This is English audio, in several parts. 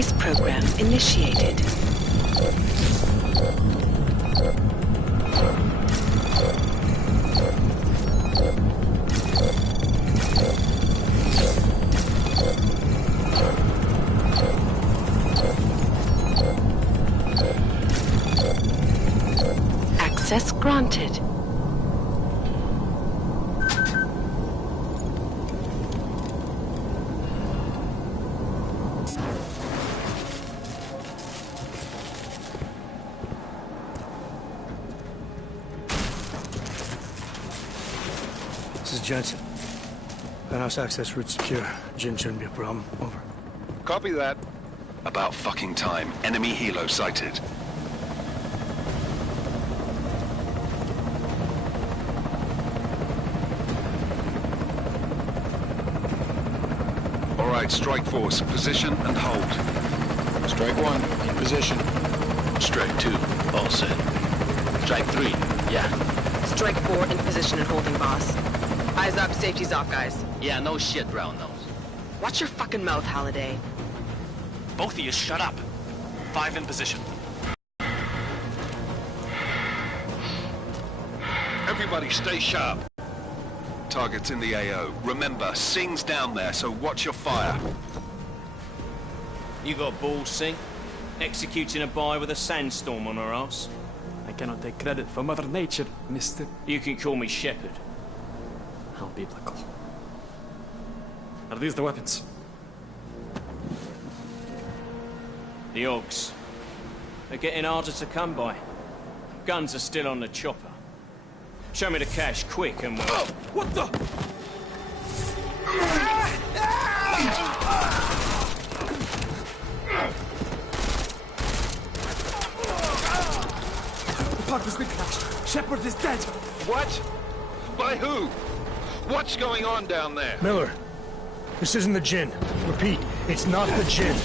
Device program initiated. Access granted. This is Jensen. Penthouse access route secure. Jin shouldn't be a problem. Over. Copy that. About fucking time. Enemy helo sighted. All right, strike force. Position and hold. Strike one, in position. Strike two, all set. Strike three, yeah. Strike 4 in position and holding, boss. Eyes up, safety's off, guys. Yeah, no shit, brown nose. Watch your fucking mouth, Halliday. Both of you, shut up. 5 in position. Everybody stay sharp. Target's in the AO. Remember, Singh's down there, so watch your fire. You got balls, Singh? Executing a buy with a sandstorm on our ass? I cannot take credit for Mother Nature, mister. You can call me Shepherd. How biblical. Are these the weapons? The Ogs. They're getting harder to come by. Guns are still on the chopper. Show me the cash, quick, and we'll... Oh, what the? The park was quick crashed. Shepard is dead. What? By who? What's going on down there? Miller, this isn't the Jinn. Repeat, it's not the Jinn.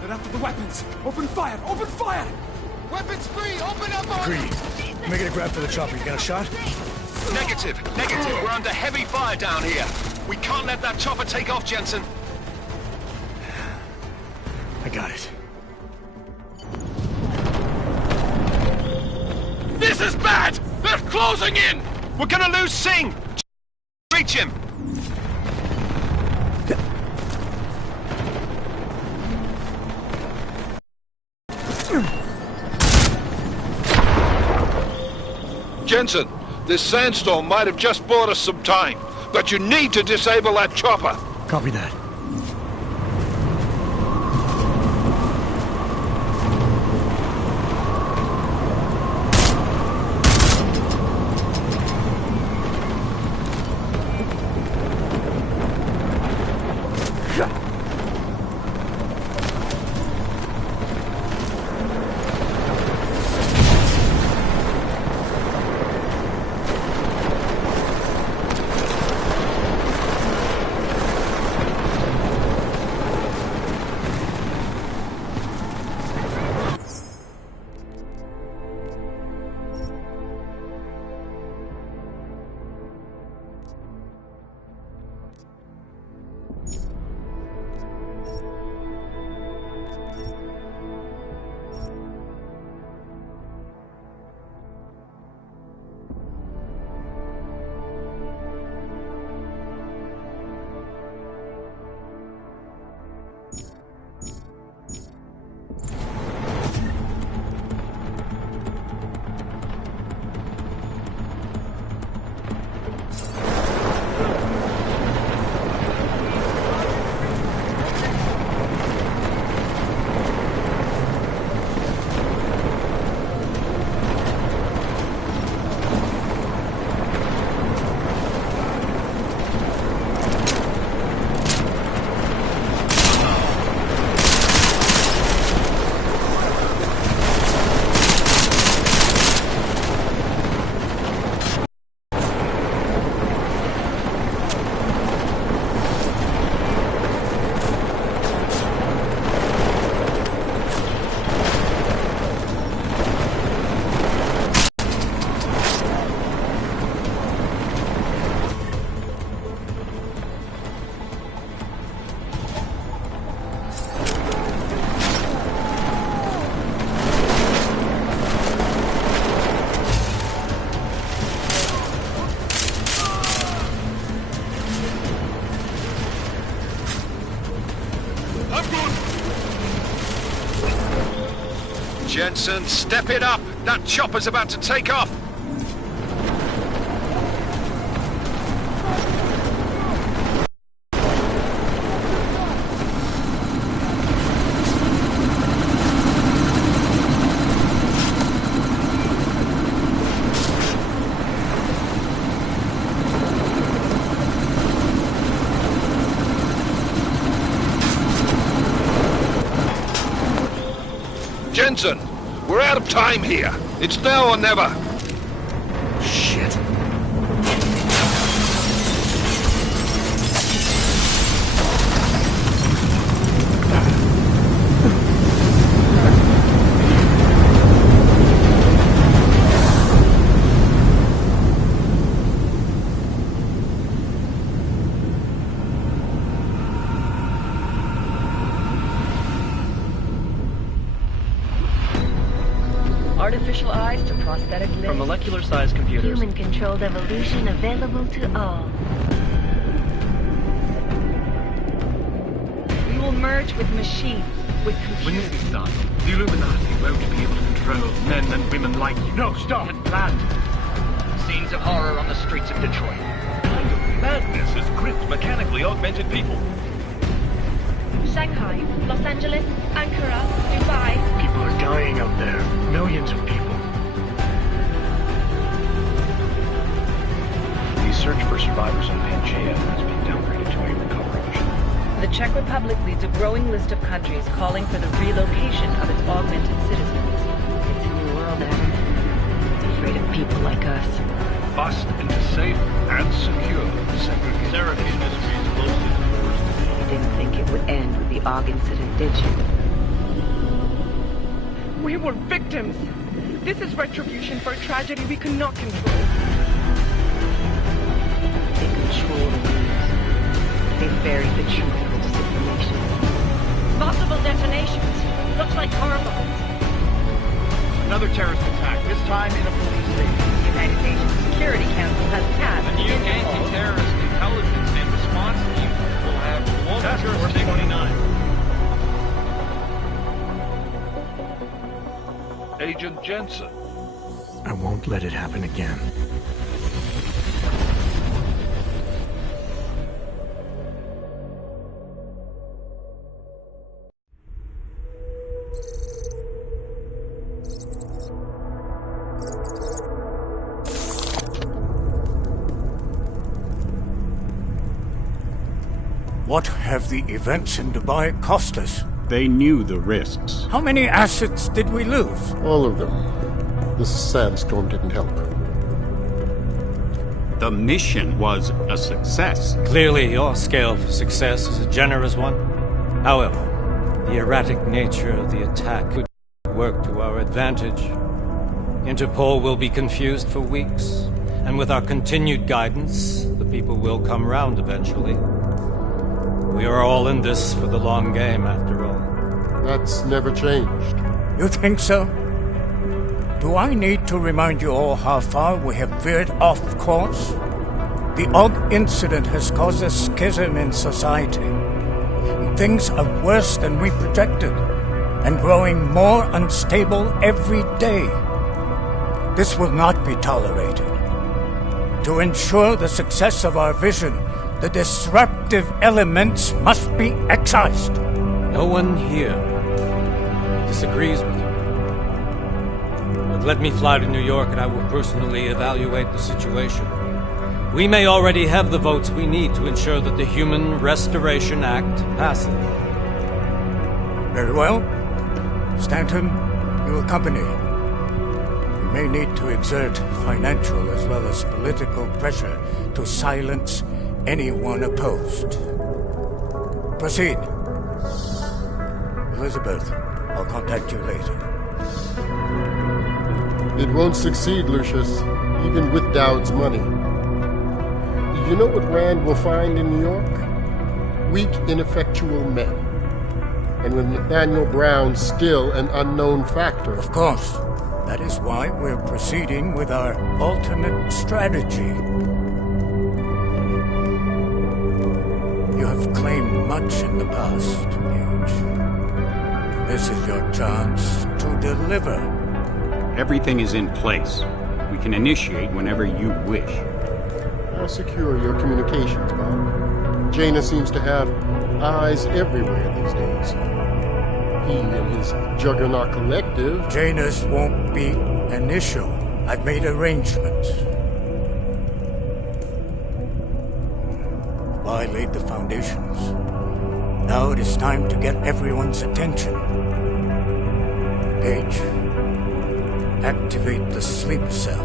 They're after the weapons. Open fire! Open fire! Weapons free! Open up on Greedy. Make it a grab for the chopper. You got a shot? Negative. We're under heavy fire down here. We can't let that chopper take off, Jensen. I got it. This is bad! They're closing in! We're gonna lose Singh! Reach him! Jensen, this sandstorm might have just bought us some time, but you need to disable that chopper. Copy that. Jensen, step it up! That chopper's about to take off! Jensen, we're out of time here. It's now or never. Shit. Artificial eyes to prosthetic limbs. From molecular-sized computers. Human-controlled evolution available to all. We will merge with machines, with computers. When this is done, the Illuminati won't be able to control men and women like you. No, stop! Had planned. Scenes of horror on the streets of Detroit. Kind of madness has gripped mechanically augmented people. Shanghai, Los Angeles, Ankara, Dubai. People are dying out there. Millions of people. The search for survivors on Pangaea has been downgraded to a recovery mission. The Czech Republic leads a growing list of countries calling for the relocation of its augmented citizens. It's a new world, Adam. It's afraid of people like us. Bust into safe and secure segregation industries close to the university. You didn't think it would end with the AUG incident, did you? We were victims. This is retribution for a tragedy we could not control. They control the news. They buried the truth with disinformation. Possible detonations. Looks like hormones. Another terrorist attack, this time in a police station. The United Nations Security Council has tasked A new anti-terrorist intelligence and response team will have global jurisdiction. 29. Agent Jensen. I won't let it happen again. What have the events in Dubai cost us? They knew the risks. How many assets did we lose? All of them. The sandstorm didn't help. The mission was a success. Clearly, your scale for success is a generous one. However, the erratic nature of the attack could work to our advantage. Interpol will be confused for weeks, and with our continued guidance, the people will come round eventually. We are all in this for the long game, after all. That's never changed. You think so? Do I need to remind you all how far we have veered off course? The AUG incident has caused a schism in society. Things are worse than we projected, and growing more unstable every day. This will not be tolerated. To ensure the success of our vision, the disruptive elements must be excised. No one here disagrees with you. But let me fly to New York and I will personally evaluate the situation. We may already have the votes we need to ensure that the Human Restoration Act passes. Very well. Stanton, you accompany. We may need to exert financial as well as political pressure to silence anyone opposed. Proceed. Elizabeth, I'll contact you later. It won't succeed, Lucius, even with Dowd's money. You know what Rand will find in New York? Weak, ineffectual men. And with Nathaniel Brown still an unknown factor. Of course. That is why we're proceeding with our alternate strategy. You have claimed much in the past, Mage. This is your chance to deliver. Everything is in place. We can initiate whenever you wish. How secure are your communications, Bob? Jaina seems to have eyes everywhere these days. He and his Juggernaut Collective... Janus won't be initial. I've made arrangements. I laid the foundations. Now it is time to get everyone's attention. Gage, activate the sleep cell.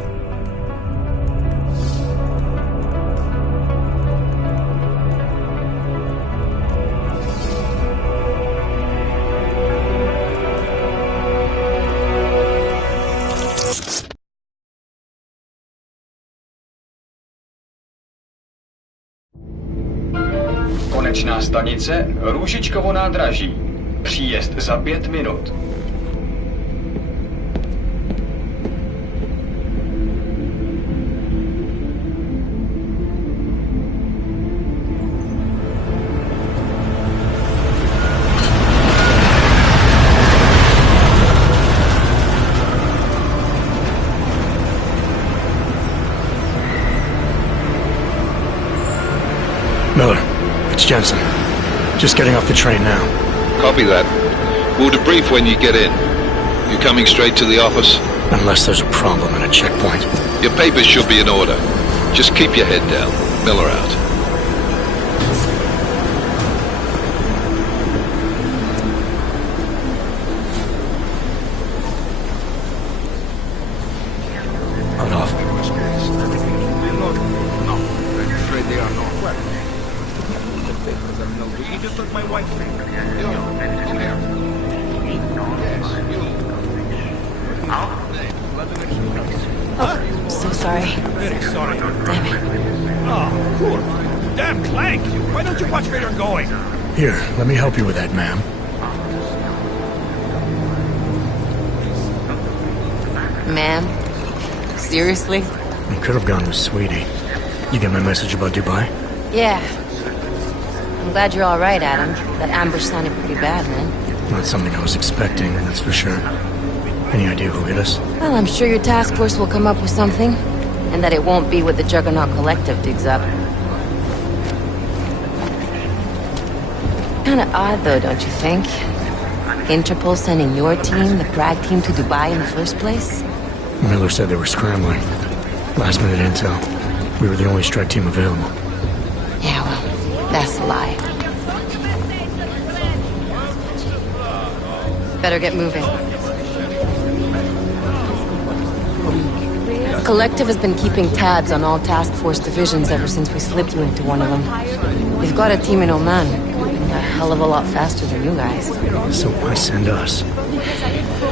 Konečná stanice Růžičkovo nádraží. Příjezd za 5 minut. Miller, it's Jensen. Just getting off the train now. Copy that. We'll debrief when you get in. You coming straight to the office? Unless there's a problem at a checkpoint. Your papers should be in order. Just keep your head down. Miller out. Hold off. No, I'm afraid they are not. What? You just took my wife's name. Come here. Yes, you. Oh, so sorry. Very sorry. Damn it. Oh, cool. Damn Clank! Why don't you watch where you're going? Here, let me help you with that, ma'am. Ma'am? Seriously? You could have gone with Sweetie. You get my message about Dubai? Yeah. I'm glad you're all right, Adam. That ambush sounded pretty bad, man. Not something I was expecting, that's for sure. Any idea who hit us? Well, I'm sure your task force will come up with something. And that it won't be what the Juggernaut Collective digs up. Kinda odd, though, don't you think? Interpol sending your team, the Prague team, to Dubai in the first place? Miller said they were scrambling. Last minute intel. We were the only strike team available. Yeah, well, that's a lie. Better get moving. Collective has been keeping tabs on all task force divisions ever since we slipped you into one of them. We've got a team in Oman. A hell of a lot faster than you guys. So why send us? I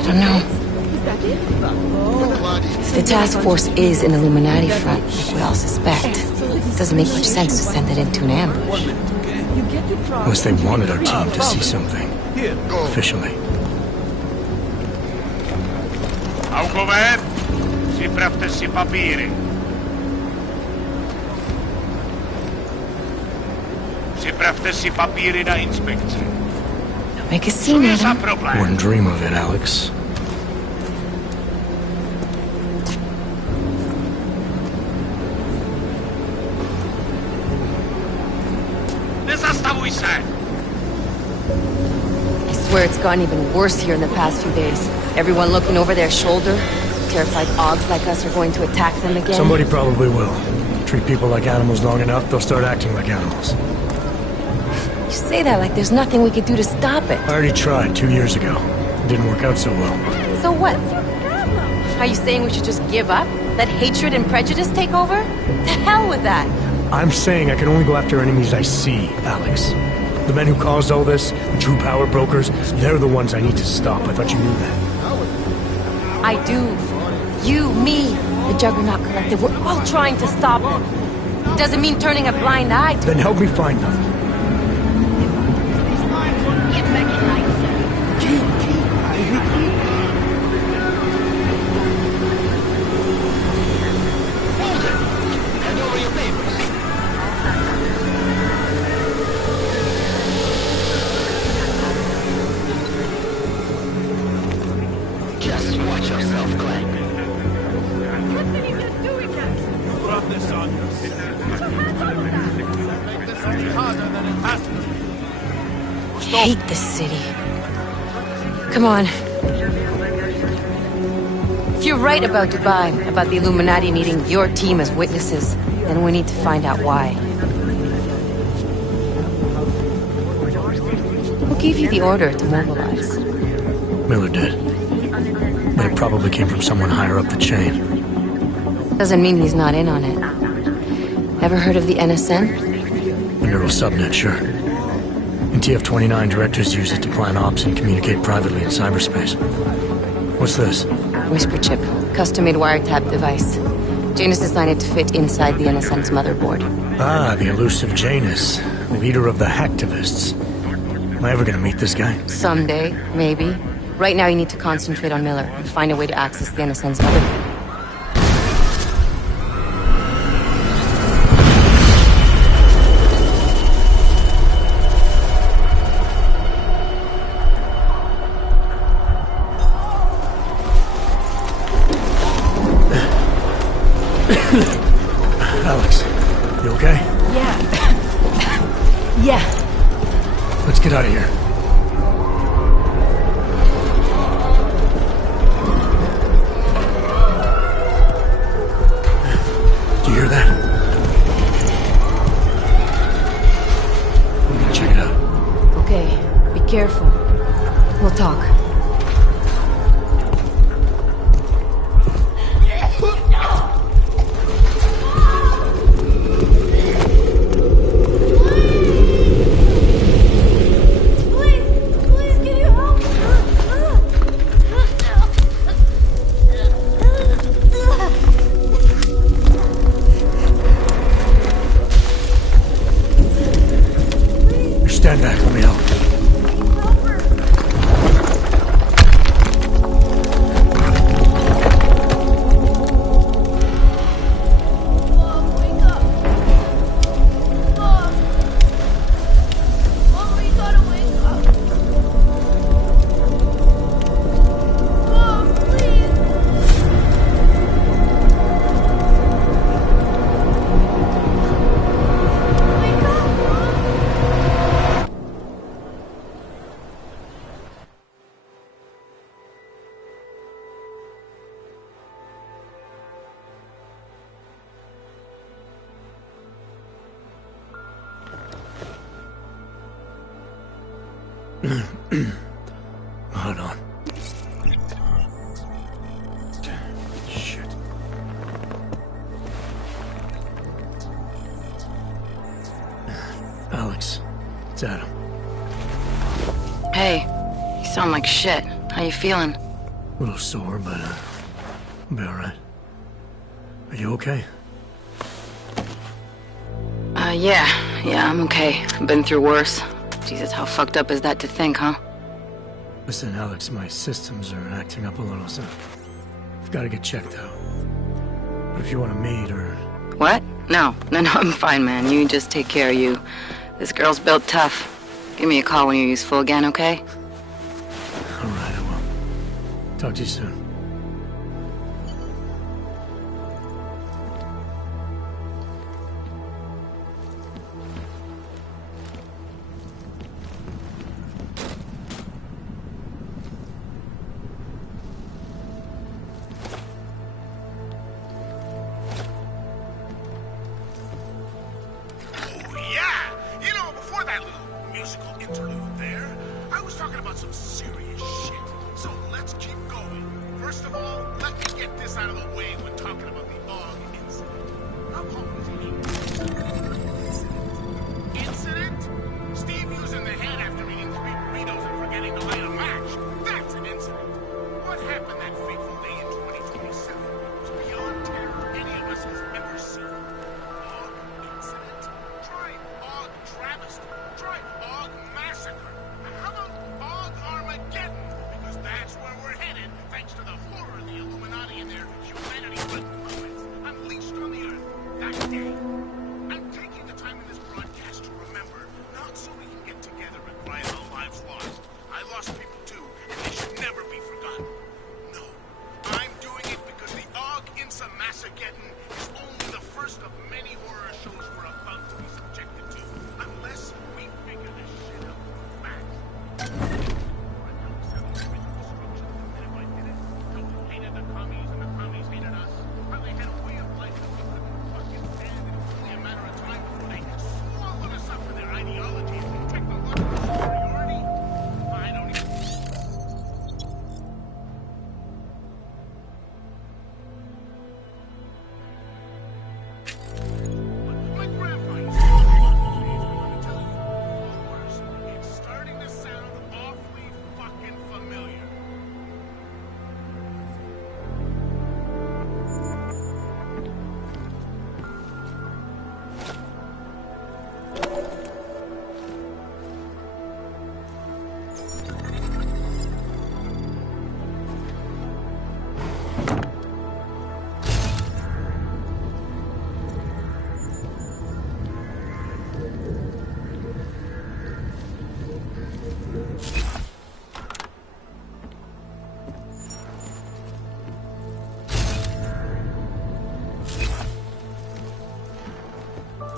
don't know. If the task force is an Illuminati front, like we all suspect, it doesn't make much sense to send it into an ambush. Unless they wanted our team to see something. Officially. Aukové, připravte si papíry. Připravte si papíry na inspekci. Don't make a scene, Adam. Wouldn't dream of it, Alex. Nezastavuj se! I swear it's gotten even worse here in the past few days. Everyone looking over their shoulder, terrified Augs like us are going to attack them again. Somebody probably will. Treat people like animals long enough, they'll start acting like animals. You say that like there's nothing we could do to stop it. I already tried 2 years ago. It didn't work out so well. So what? Are you saying we should just give up? Let hatred and prejudice take over? To hell with that! I'm saying I can only go after enemies I see, Alex. The men who caused all this, the true power brokers, they're the ones I need to stop. I thought you knew that. I do. You, me, the Juggernaut Collective, we're all trying to stop them. Doesn't mean turning a blind eye to... Then help me find them. hate this city. Come on. If you're right about Dubai, about the Illuminati needing your team as witnesses, then we need to find out why. Who gave you the order to mobilize? Miller did. But it probably came from someone higher up the chain. Doesn't mean he's not in on it. Ever heard of the NSN? The neural subnet, sure. And TF-29 directors use it to plan ops and communicate privately in cyberspace. What's this? Whisper chip. Custom-made wiretap device. Janus designed it to fit inside the NSN's motherboard. Ah, the elusive Janus. Leader of the hacktivists. Am I ever gonna meet this guy? Someday, maybe. Right now you need to concentrate on Miller and find a way to access the NSN's motherboard. Alex, you okay? Yeah. Yeah. Let's get out of here. Do you hear that? I'm gonna check it out. Okay, be careful. We'll talk. Stand back, let me help. Hold on. Shit. Alex, it's Adam. Hey, you sound like shit. How you feeling? A little sore, but I'll be alright. Are you okay? Yeah, I'm okay. I've been through worse. Jesus, how fucked up is that to think, huh? Listen, Alex, my systems are acting up a little, so I've got to get checked out. But if you want to meet or... What? No, I'm fine, man. You just take care of you. This girl's built tough. Give me a call when you're useful again, okay? Alright, I will. Talk to you soon. Interlude there. I was talking about some serious shit. So let's keep going.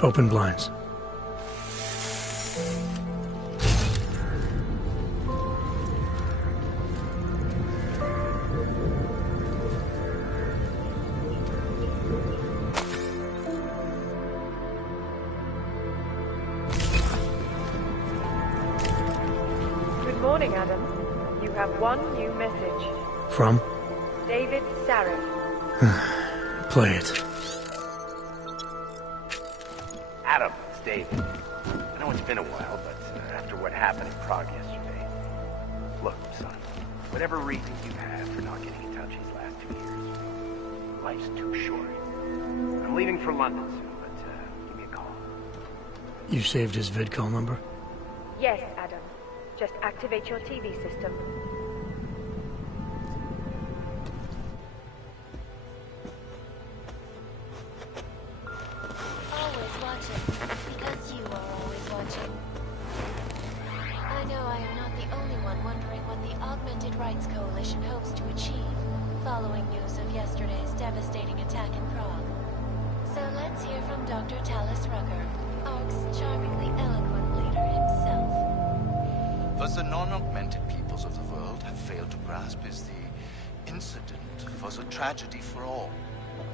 Open blinds. Good morning, Adam. You have one new message. From? David Sarek. Play it. Adam, it's David. I know it's been a while, but after what happened in Prague yesterday... Look, son, whatever reason you had for not getting in touch these last 2 years, life's too short. I'm leaving for London soon, but give me a call. You saved his vidcall number? Yes, Adam. Just activate your TV system. Always watching, because you are always watching. I know I am not the only one wondering what the Augmented Rights Coalition hopes to achieve, following news of yesterday's devastating attack in Prague. So let's hear from Dr. Talis Rucker, ARC's charmingly eloquent leader himself. What the non-augmented peoples of the world have failed to grasp is the incident was a tragedy for all.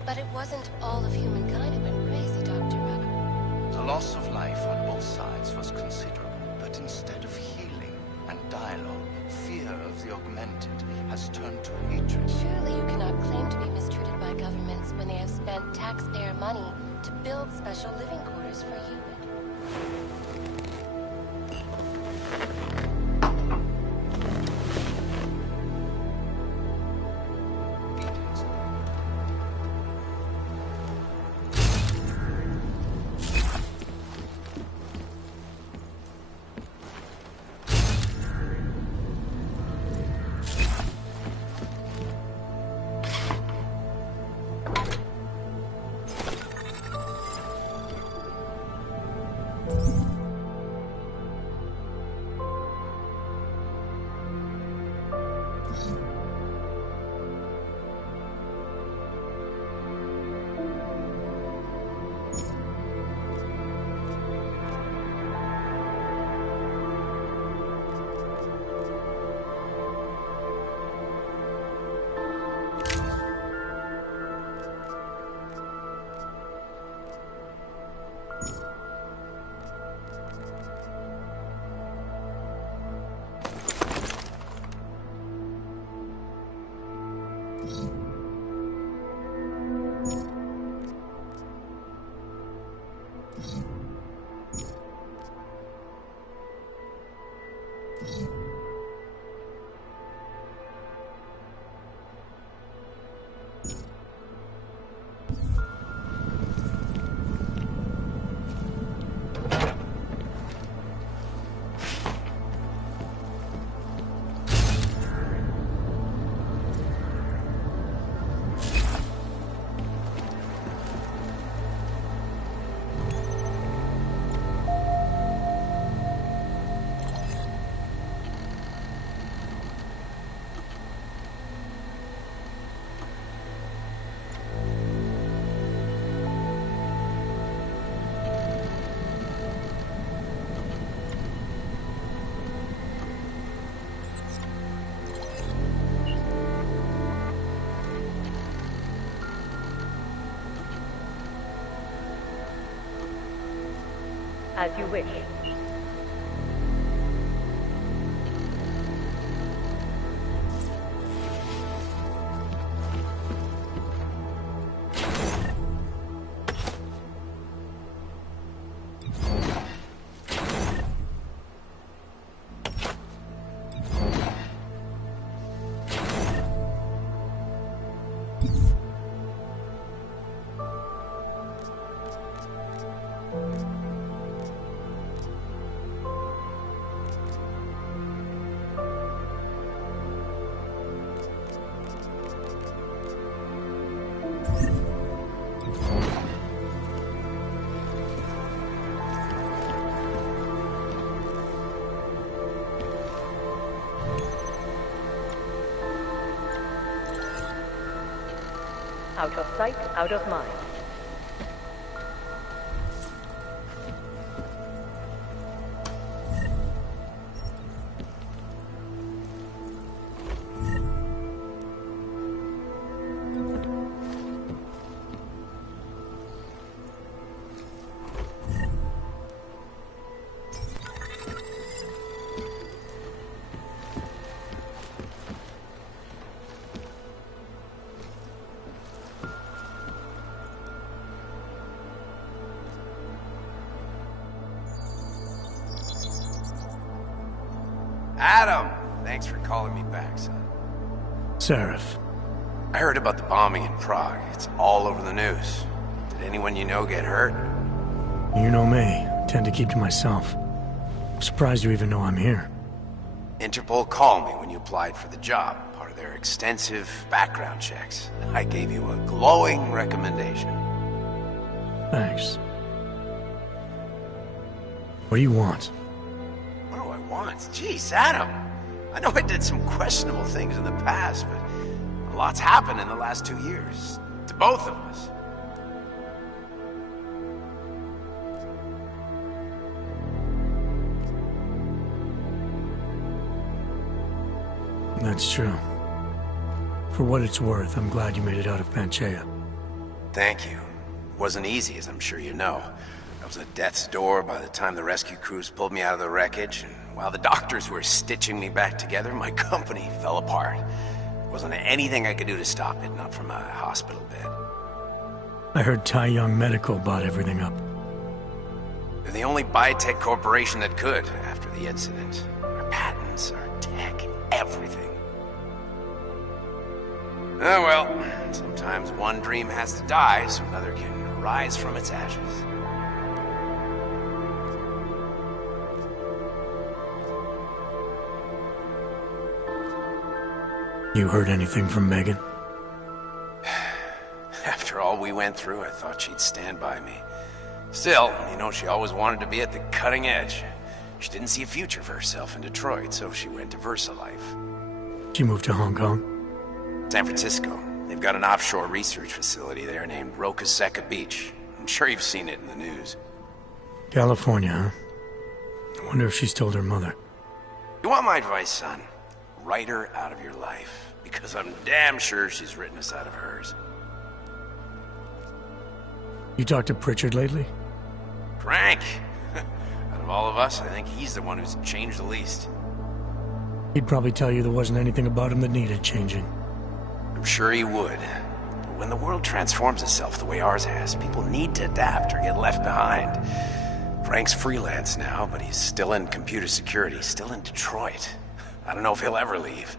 But it wasn't all of humankind who went crazy, Dr. Rucker. The loss of life on both sides was considerable, but instead of healing and dialogue, fear of the augmented has turned to hatred. Surely you cannot claim to be mistreated by governments when they have spent taxpayer money to build special living quarters for you. As you wish. Out of sight, out of mind. Adam! Thanks for calling me back, son. Seraph. I heard about the bombing in Prague. It's all over the news. Did anyone you know get hurt? You know me. I tend to keep to myself. I'm surprised you even know I'm here. Interpol called me when you applied for the job, part of their extensive background checks. I gave you a glowing recommendation. Thanks. What do you want? What do I want? Jeez, Adam! I know I did some questionable things in the past, but a lot's happened in the last 2 years. To both of us. That's true. For what it's worth, I'm glad you made it out of Panchaea. Thank you. It wasn't easy, as I'm sure you know. I was at death's door by the time the rescue crews pulled me out of the wreckage, and while the doctors were stitching me back together, my company fell apart. There wasn't anything I could do to stop it, not from a hospital bed. I heard Tai Young Medical bought everything up. They're the only biotech corporation that could, after the incident. Our patents, our tech, everything. Oh well, sometimes one dream has to die so another can rise from its ashes. You heard anything from Megan? After all we went through, I thought she'd stand by me. Still, you know, she always wanted to be at the cutting edge. She didn't see a future for herself in Detroit, so she went to VersaLife. She moved to Hong Kong? San Francisco. They've got an offshore research facility there named Roca Seca Beach. I'm sure you've seen it in the news. California, huh? I wonder if she's told her mother. You want my advice, son? Write her out of your life. Because I'm damn sure she's written us out of hers. You talked to Pritchard lately? Frank! Out of all of us, I think he's the one who's changed the least. He'd probably tell you there wasn't anything about him that needed changing. I'm sure he would. But when the world transforms itself the way ours has, people need to adapt or get left behind. Frank's freelance now, but he's still in computer security, still in Detroit. I don't know if he'll ever leave.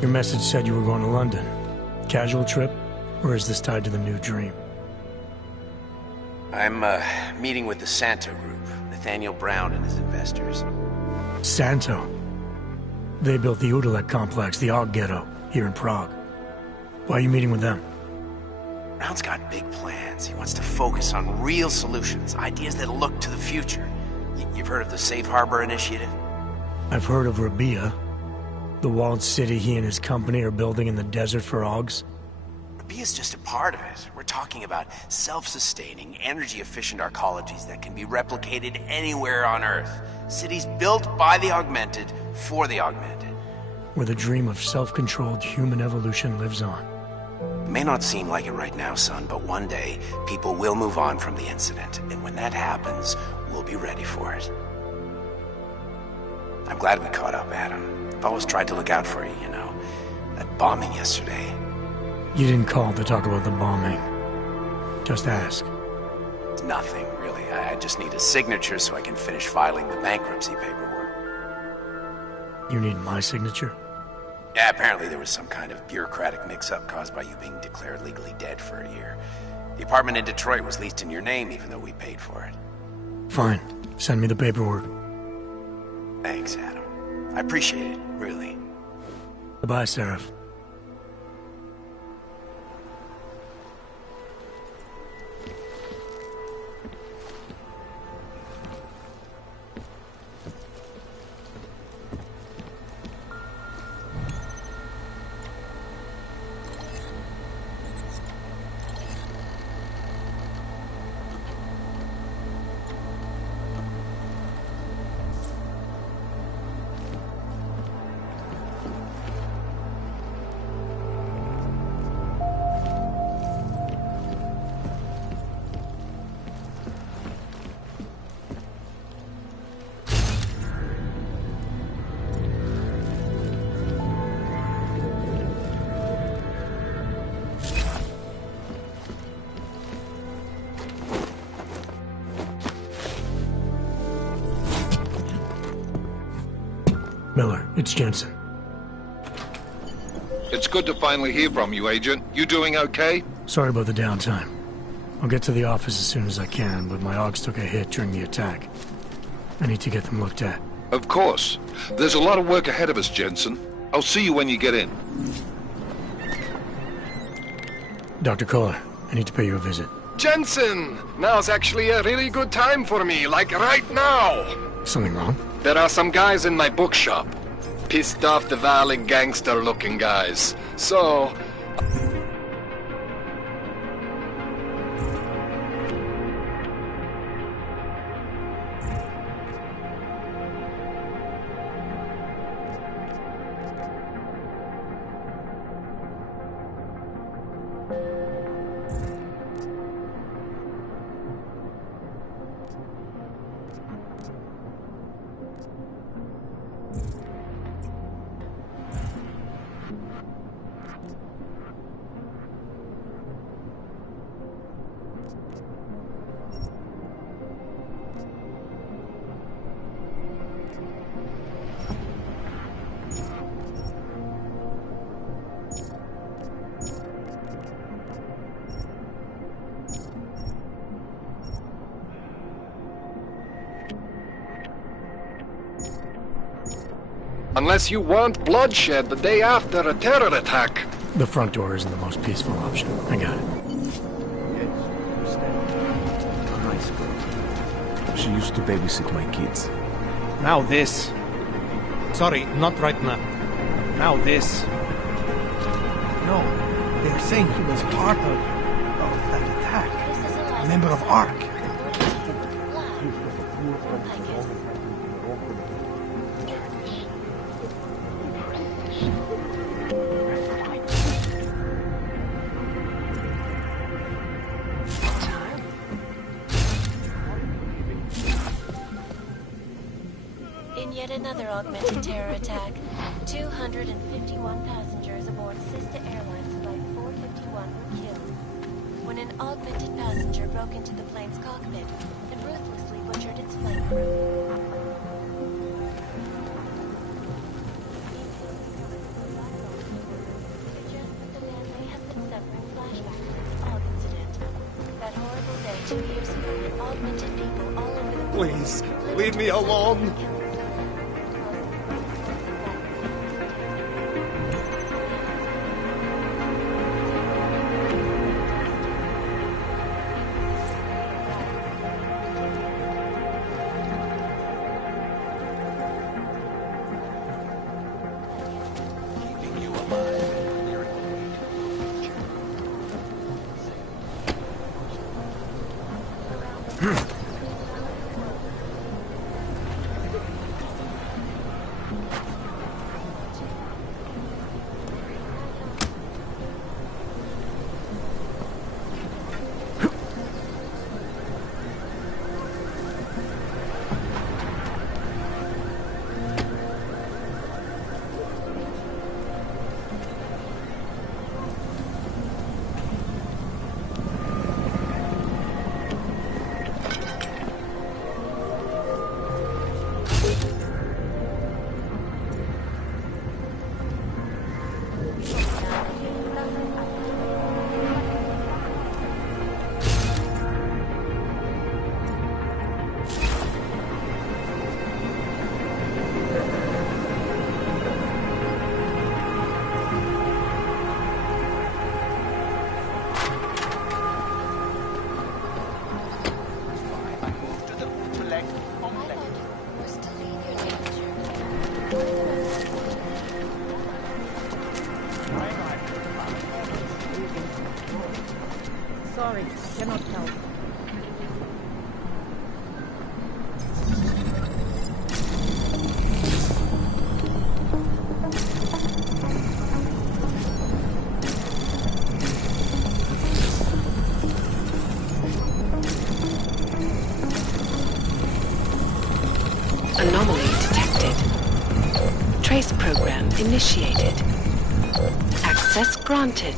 Your message said you were going to London. Casual trip? Or is this tied to the new dream? I'm meeting with the Santo Group, Nathaniel Brown and his investors. Santo? They built the Udalek complex, the Og Ghetto, here in Prague. Why are you meeting with them? Brown's got big plans. He wants to focus on real solutions, ideas that look to the future. You've heard of the Safe Harbor Initiative? I've heard of Rabia, the walled city he and his company are building in the desert for Augs. Rabia's just a part of it. We're talking about self-sustaining, energy-efficient arcologies that can be replicated anywhere on Earth. Cities built by the augmented, for the augmented. Where the dream of self-controlled human evolution lives on. It may not seem like it right now, son, but one day, people will move on from the incident. And when that happens, we'll be ready for it. I'm glad we caught up, Adam. I've always tried to look out for you, you know. That bombing yesterday. You didn't call to talk about the bombing. Just ask. It's nothing, really. I just need a signature so I can finish filing the bankruptcy paperwork. You need my signature? Yeah, apparently there was some kind of bureaucratic mix-up caused by you being declared legally dead for a year. The apartment in Detroit was leased in your name, even though we paid for it. Fine. Send me the paperwork. Thanks, Adam. I appreciate it, really. Goodbye, Seraph. It's Jensen. It's good to finally hear from you, Agent. You doing okay? Sorry about the downtime. I'll get to the office as soon as I can, but my Augs took a hit during the attack. I need to get them looked at. Of course. There's a lot of work ahead of us, Jensen. I'll see you when you get in. Dr. Kohler, I need to pay you a visit. Jensen! Now's actually a really good time for me, like right now! Something wrong? There are some guys in my bookshop. Pissed off the Valley gangster-looking guys. So... Unless you want bloodshed the day after a terror attack. The front door isn't the most peaceful option. I got it. A nice girl. She used to babysit my kids. Now this. Sorry, not right now. Now this. No, they're saying he was part of that attack. A member of ARC. In yet another augmented terror attack, 251 passengers aboard Sister Airlines Flight 451 were killed when an augmented passenger broke into the plane's cockpit and ruthlessly butchered its flight crew. Suggests that the man may have been suffering flashbacks to the AUG incident. That horrible day 2 years ago when augmented people all over the world... Please, leave me alone. Sorry, cannot help. Anomaly detected. Trace program initiated. Access granted.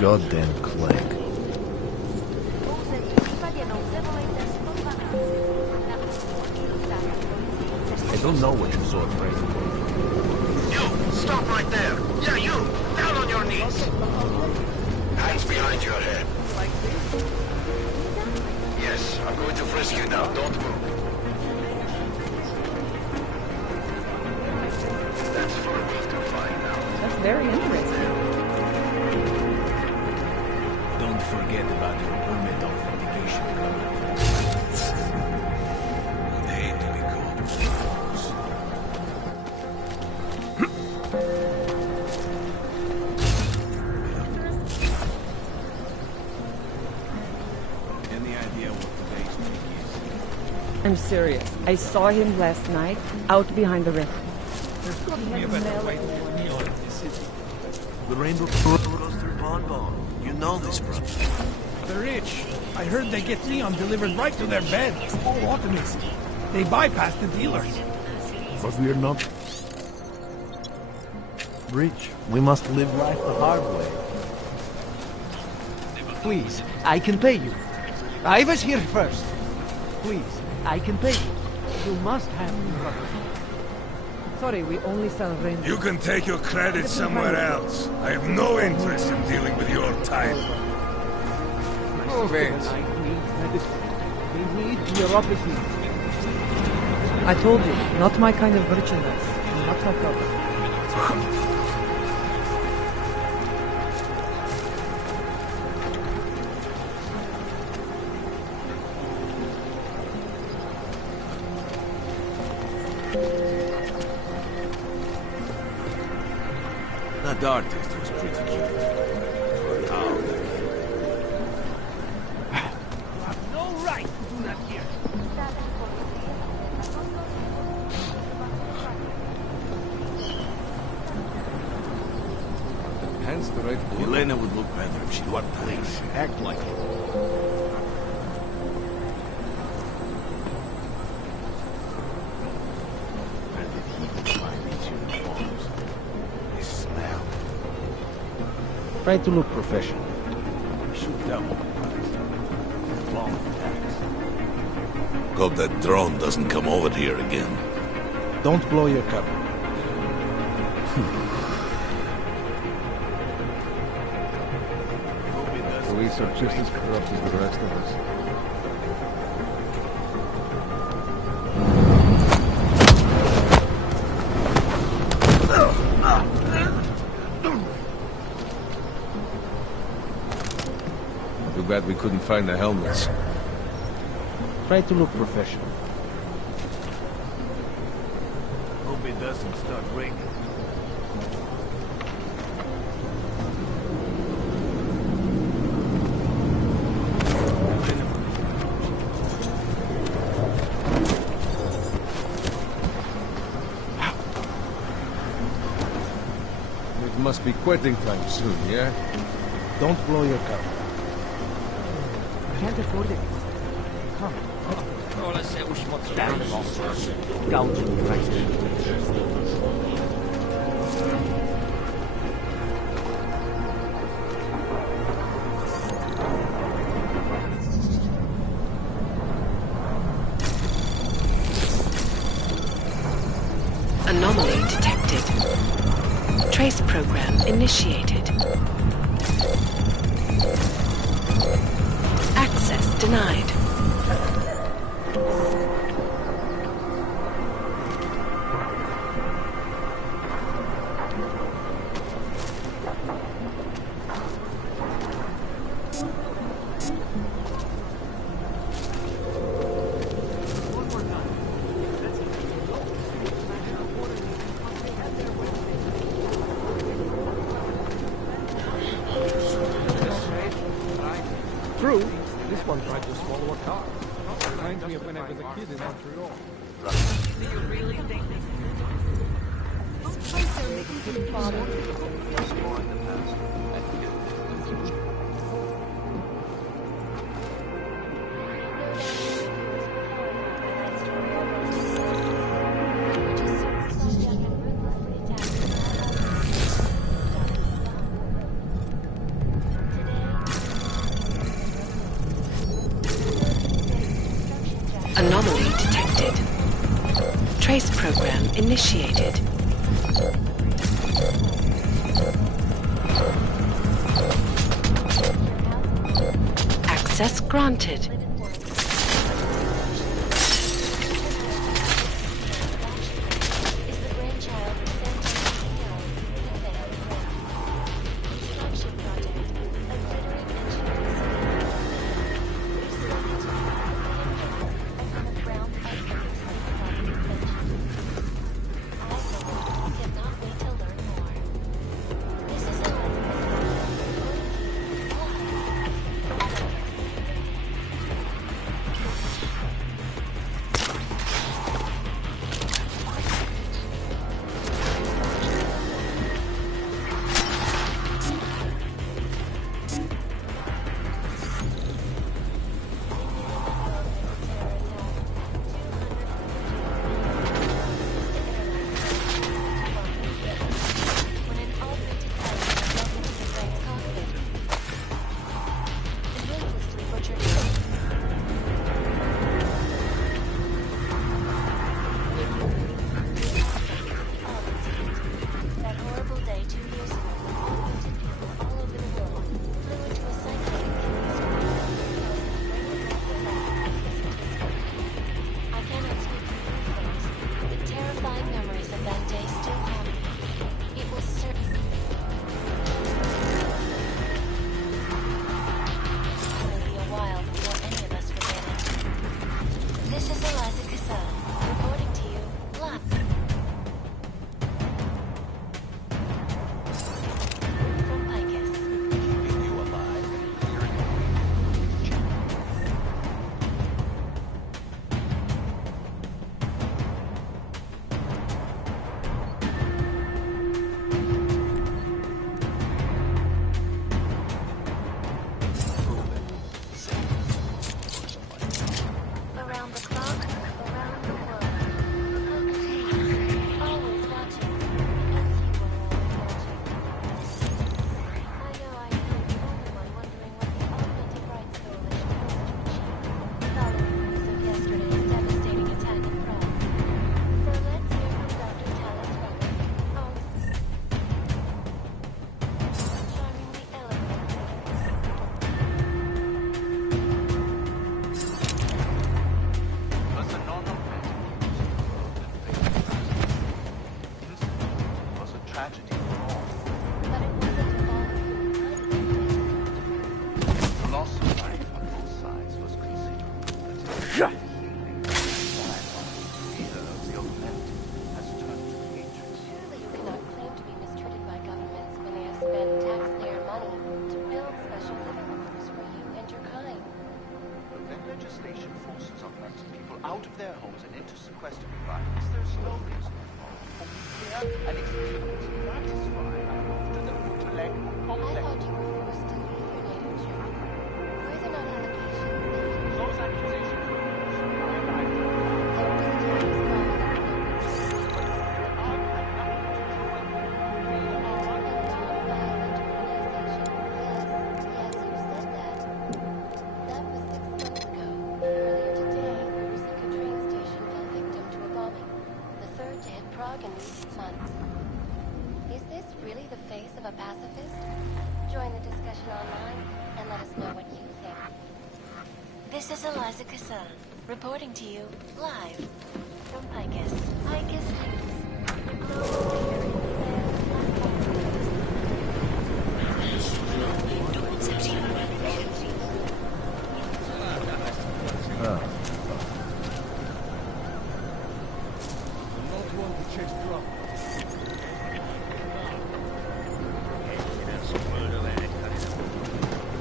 goddamn clank. I don't know what you're so afraid of. You! Stop right there! Yeah, you! Down on your knees! Hands behind your head. Yes, I'm going to frisk you now. Don't move. That's for me to find out. That's very interesting. Don't forget about your permit authentication card. Would hate to be called fools. Any idea what today's take is? I'm serious. I saw him last night out behind the river. There's got to be a better way to kneel in this city. The rainbow goes through Bonbon. You know this, brother. The rich. I heard they get neon delivered right to their bed. All automated. They bypass the dealers. But we're not rich. We must live life the hard way. Please, I can pay you. I was here first. Please, I can pay you. You must have me, brother. Sorry, we only sell rainbow. You can take your credit somewhere else. I have no interest in dealing with your type. Move it. We need bureaucracy. I told you, not my kind of merchandise. Not my cup. That artist was pretty cute. Oh, No right to do that here. hence the right blue. Elena would look better if she what please act like it. Where did he find these uniforms? They smell. Try to look professional. Shoot double the price. Long tax. Hope that drone doesn't come over here again. Don't blow your cover. Police are just as corrupt as the rest of us. Too bad we couldn't find the helmets. Try to look professional. Hope it doesn't start raining. It must be quitting time soon, yeah? Don't blow your cover. Can't afford it. Come. Gouging the price. Anomaly detected. Trace program initiated. Access denied. True, this one tried to swallow a car. Reminds me of when I was a kid in Montreal. Do you really think this Anomaly detected. Trace program initiated. Access granted. Out of their homes and into sequestered environments, there's no reason for nuclear and experiments satisfy to the intellect complex. I thought you were forced to leave your native Germany. Were there not allegations? Those accusations were in recent months. Is this really the face of a pacifist? Join the discussion online and let us know what you think. This is Eliza Cassan, reporting to you live from Picus. Picus News, the global leader in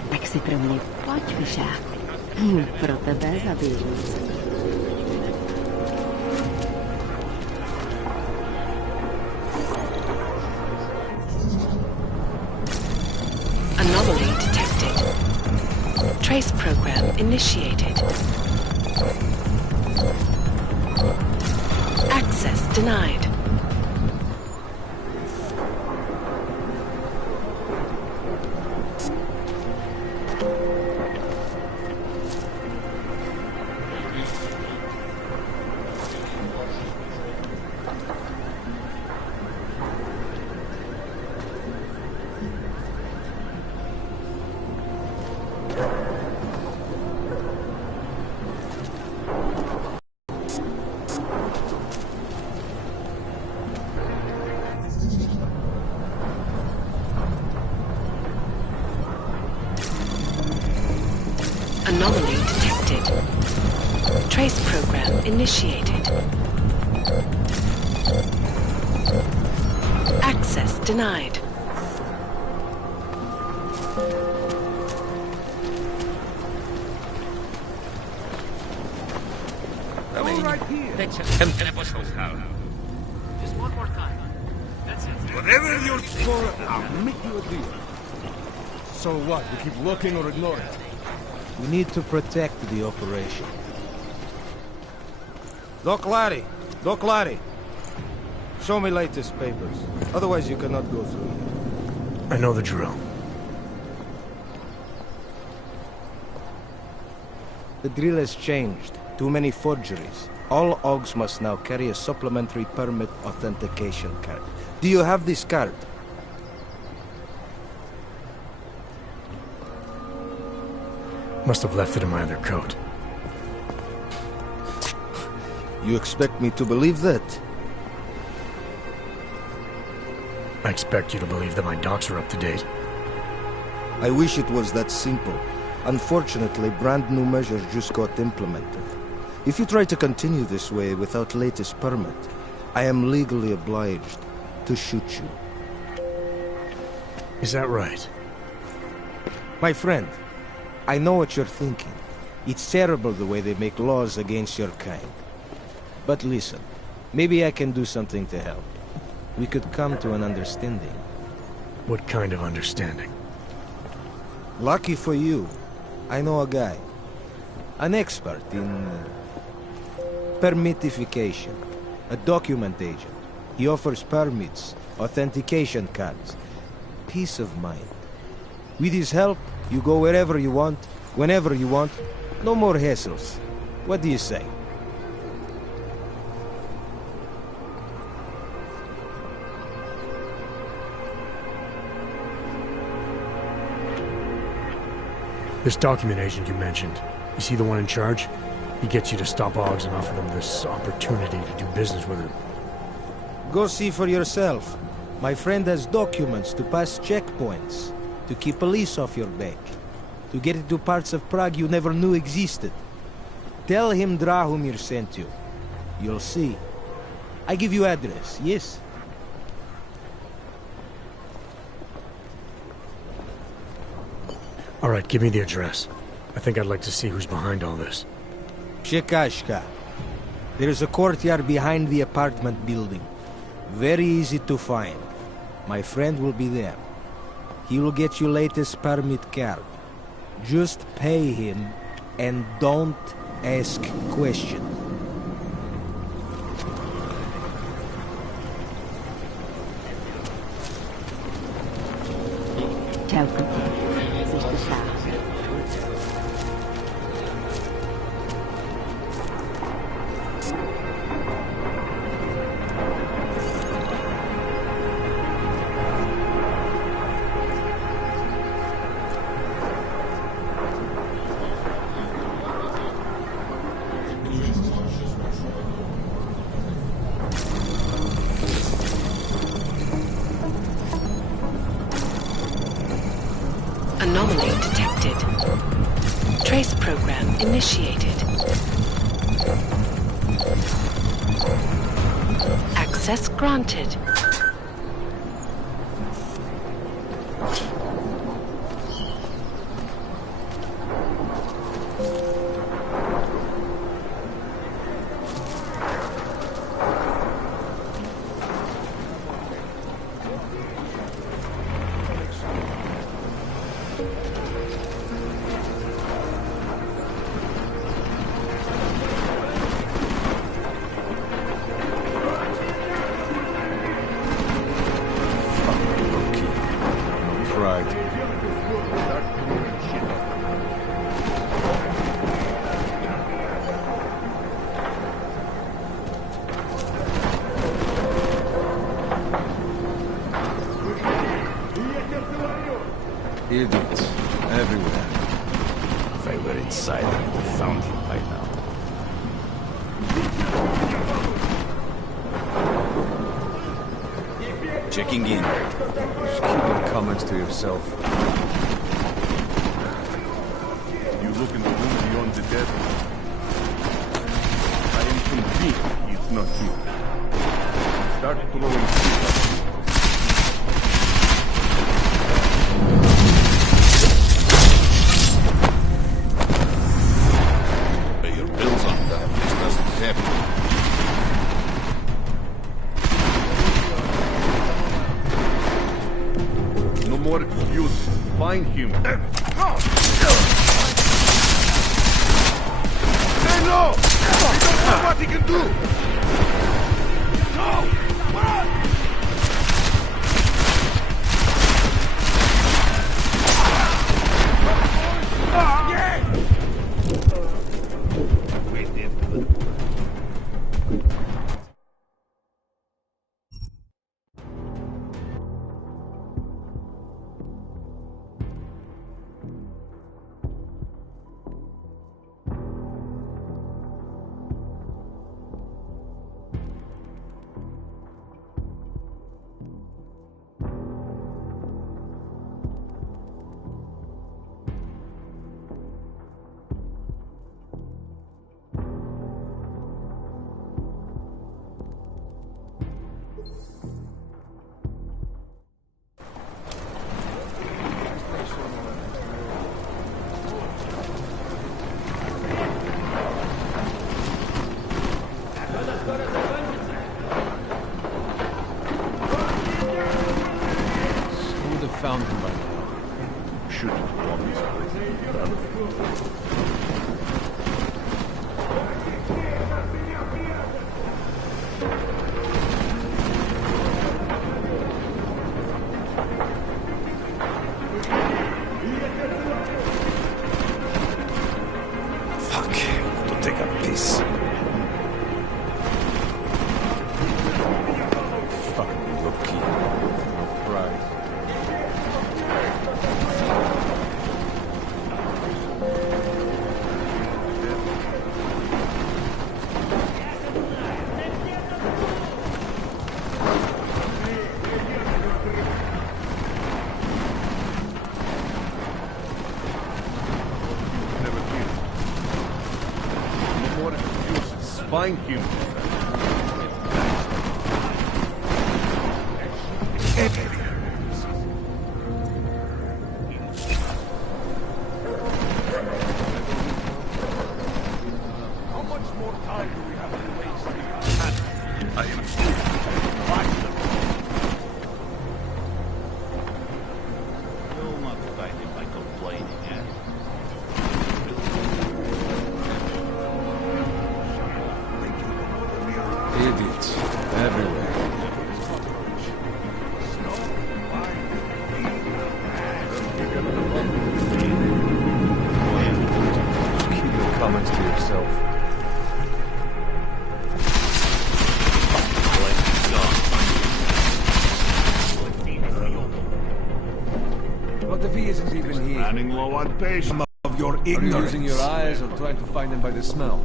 Tak si pro mě pojď, vyšák. Pro tebe zabiju. Anomaly detected. Trace program initiated. Access denied. Trace program initiated. Access denied. Just one more time. That's it. Whatever you're for, I'll make you a deal. So what? We keep looking or ignore it? We need to protect the operation. Doc Larry! Show me latest papers. Otherwise you cannot go through here. I know the drill. The drill has changed. Too many forgeries. All OGs must now carry a supplementary permit authentication card. Do you have this card? Must have left it in my other coat. You expect me to believe that? I expect you to believe that my docs are up to date. I wish it was that simple. Unfortunately, brand new measures just got implemented. If you try to continue this way without latest permit, I am legally obliged to shoot you. Is that right? My friend, I know what you're thinking. It's terrible the way they make laws against your kind. But listen, maybe I can do something to help. We could come to an understanding. What kind of understanding? Lucky for you, I know a guy. An expert in permitification. A document agent. He offers permits, authentication cards. Peace of mind. With his help, you go wherever you want, whenever you want. No more hassles. What do you say? This document agent you mentioned, is he the one in charge? He gets you to stop OGs and offer them this opportunity to do business with him. Go see for yourself. My friend has documents to pass checkpoints, to keep police off your back, to get into parts of Prague you never knew existed. Tell him Drahomir sent you. You'll see. I give you address, yes? All right, give me the address. I think I'd like to see who's behind all this. Shekashka. There is a courtyard behind the apartment building. Very easy to find. My friend will be there. He will get you latest permit card. Just pay him and don't ask questions. Ciao, si sta. Anomaly detected. Trace program initiated. Access granted. Idiots. Everywhere. If I were inside, I would have found you by now. Checking in. Just keep your comments to yourself. You look in the room beyond the dead. see he's not here. Start throwing shit. Pay your bills on time. This doesn't happen. No more excuses. Find him. Stay low! He don't know what he can do! No! Run! We did good. Found him by now. Should have gone this way. Fuck. To take a piss. Fucking rookie. No prize. Find him. How much more time do we have to waste? I am You'll not fight him by complaining, eh? idiots everywhere. Keep your comments to yourself. What if he isn't even here? Running low on patience. Of your ignorance. Are you using your eyes or trying to find them by the smell?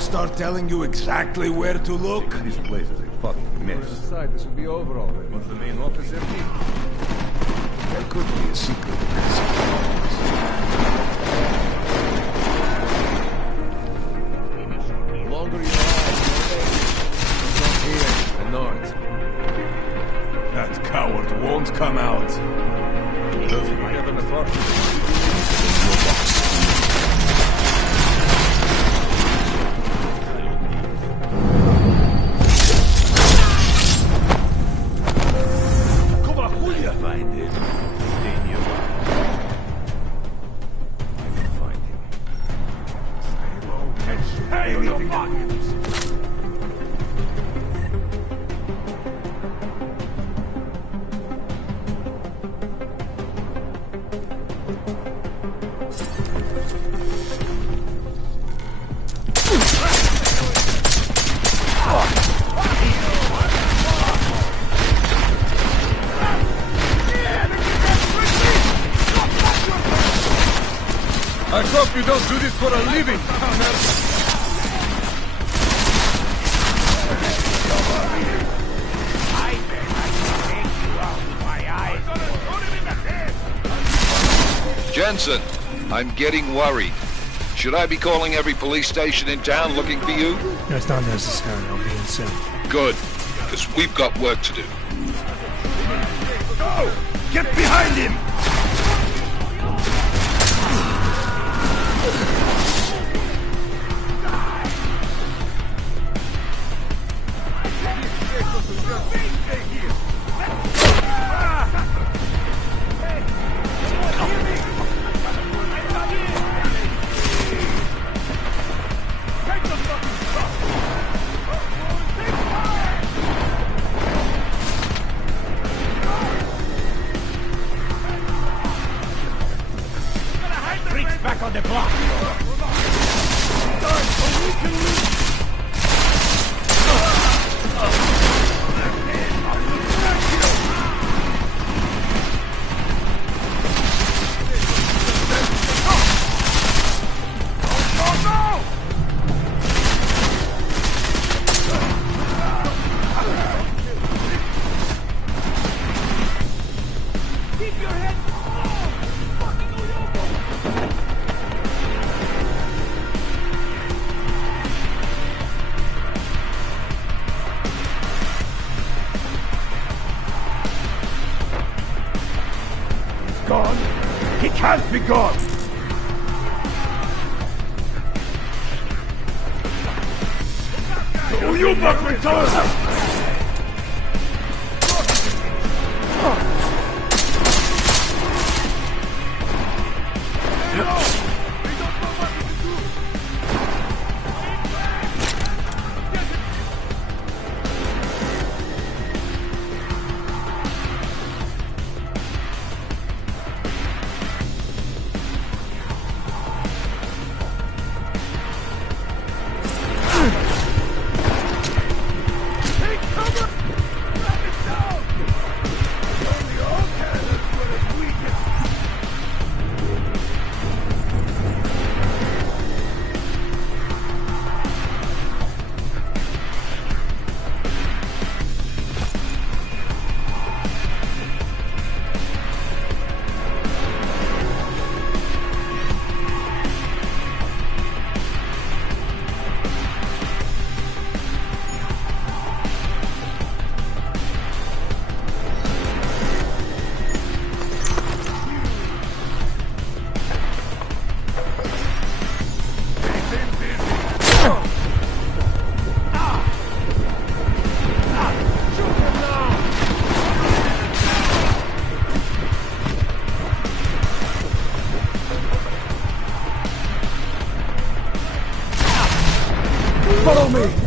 Start telling you exactly where to look? This place is a fucking mess. Inside, this would be over already. What's the main office empty? There could be a secret The longer your eyes, the not here, the north. That coward won't come out. Doesn't have an authority. Find it. Stay nearby. Find him. Stay low and stay your pockets. I hope you don't do this for a living, Connor. I bet I can take you out with my eyes. Jensen, I'm getting worried. Should I be calling every police station in town looking for you? That's not necessary. I'll be in soon. Good, because we've got work to do. Go! Get behind him! Back on the block! Keep your head! Gone? He can't be gone! Oh, you must return! Follow me!